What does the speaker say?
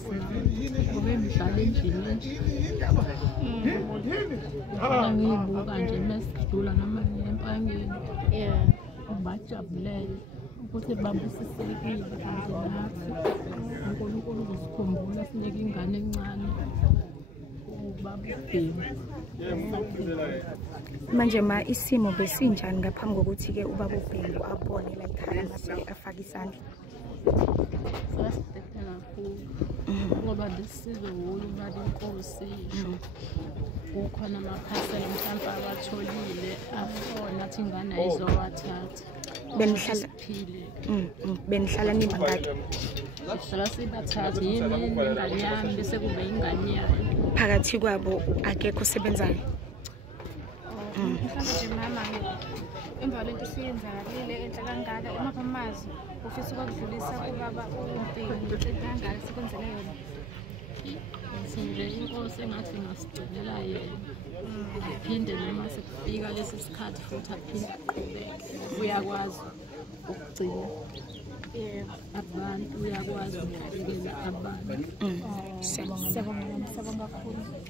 angazi nami ngoba ngihlala endlini ngiyibuka nje mesidlula noma empangeni bajabulele ukuthi babusisekile nje nathi uNkulunkulu uzosikhumbula sinike ingane encane ubabubhemu. Manje ma isimo besinjani ngaphambi kokuthi ke ubaba uBhengu abone la ekhaya mase afaka isandla? Sasibhekene kakhulu ngoba lesizwe wona ubaba inkosi isho kukhona amaphasela mhlawumbe abatholile afona athi ingane ayizowathatha. Benihlala nima ngakhe? Sihlala sibathathe yini ingane yami bese kube ingane yayo. Phakathi kwabo akekho osebenzayo? Mhlawumbe nje mama emva lento siyenzakalile enhle kangaka emaphamazi ufisa ukudlulisa ubaba uBhengu kangaka sikwenzele yona. Nje inkosi engathi ngasigcinela yena aphinde noma sekufika lesi sikhathi futhi aphinde aqhubeke. Uyakwazi ukugcina abantu, uyakwazi ukukela abantu. Siyabonga kakhulu.